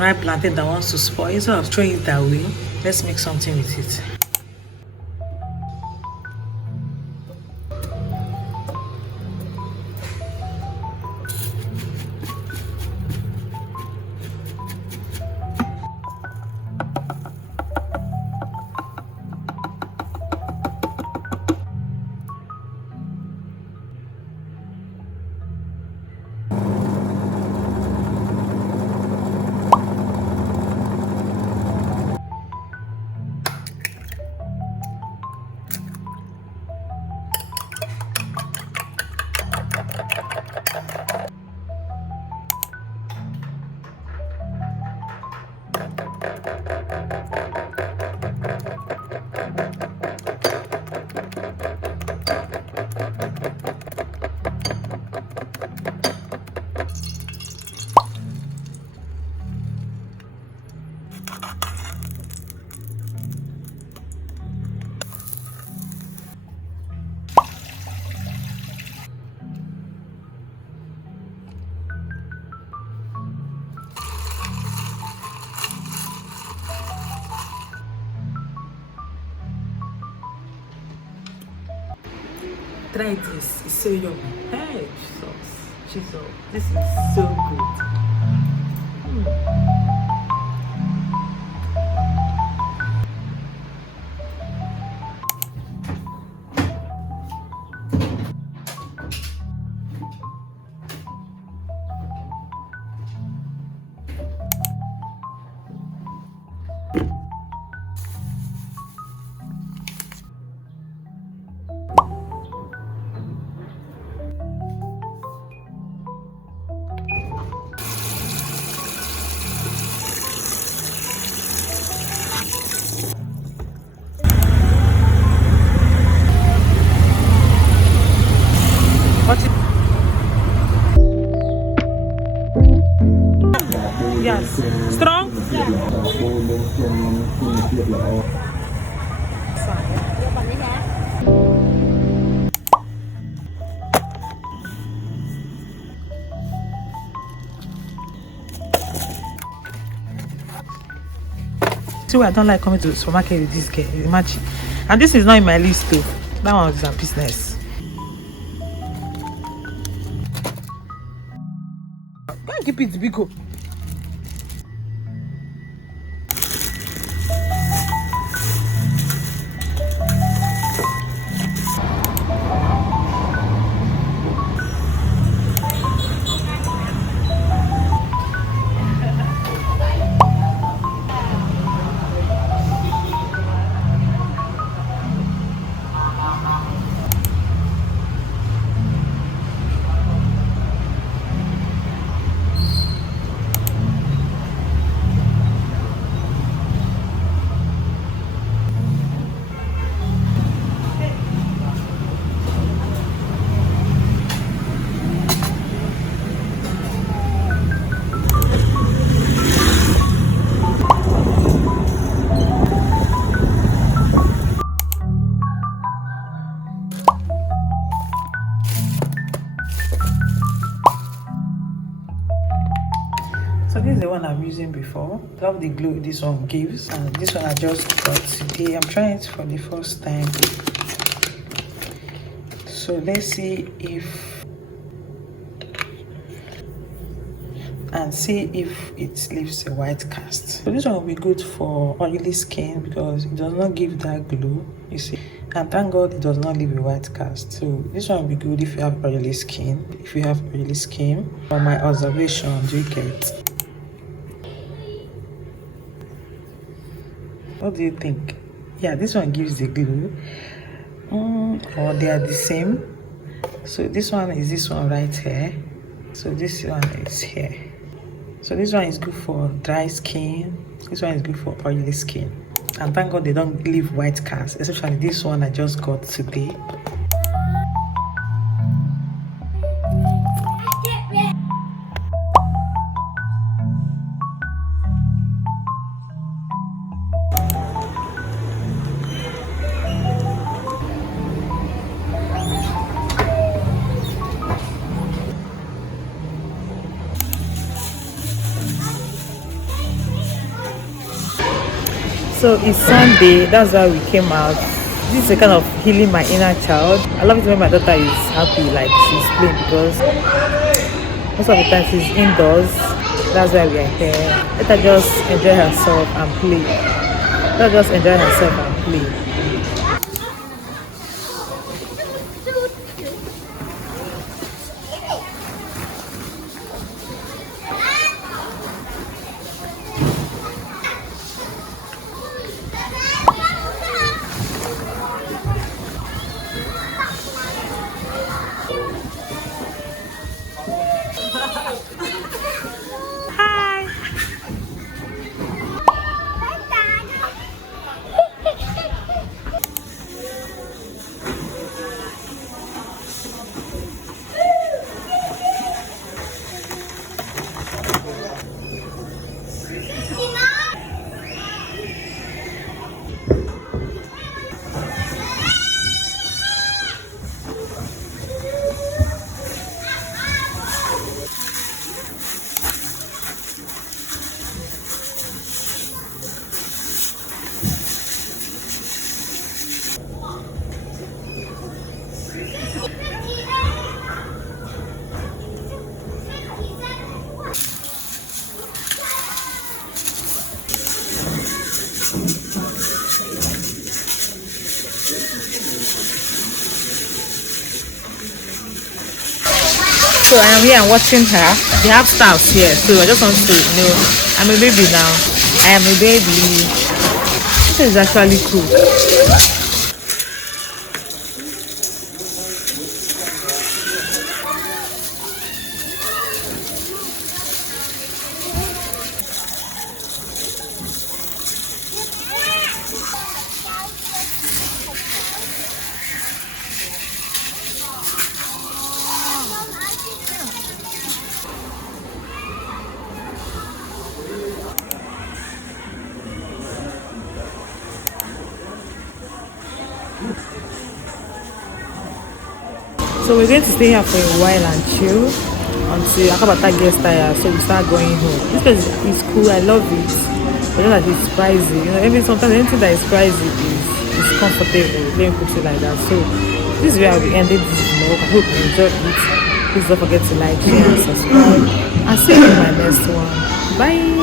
unripe plantain that wants to spoil. Instead of throwing it away, let's make something with it. Try this, it's so yummy. Hey, Jesus, this is so good. Yes. Strong? See why I don't like coming to the supermarket with this girl. Imagine. And this is not in my list too. That one is a business. Can't keep it big. So this is the one I'm using before. Love the glow this one gives, and this one I just got today. I'm trying it for the first time. So let's see if it leaves a white cast. So this one will be good for oily skin because it does not give that glow, you see. And thank God it does not leave a white cast. So this one will be good if you have oily skin. From my observation, do you get? What do you think? Yeah, this one gives the glue. Or they are the same. So this one is this one right here. So this one is here. So this one is good for dry skin. This one is good for oily skin. And thank God they don't leave white cast, especially this one I just got today. So it's Sunday, that's why we came out. This is a kind of healing my inner child. I love it when my daughter is happy, like she's playing, because most of the time she's indoors. That's why we are here. Let her just enjoy herself and play. Let her just enjoy herself and play. So I am here and watching her. They have staffs here, so I just want to know I'm a baby now. I am a baby. This is actually cool. So we're going to stay here for a while and chill until Akabata gets tired, so we start going home. This place is cool, I love it. But just that it's pricey. You know, even sometimes anything that is pricey is comfortable. Let me put it like that. So this is where I'll be ending this vlog. I hope you enjoyed it. Please don't forget to like, share, and subscribe. I'll see you in my next one. Bye.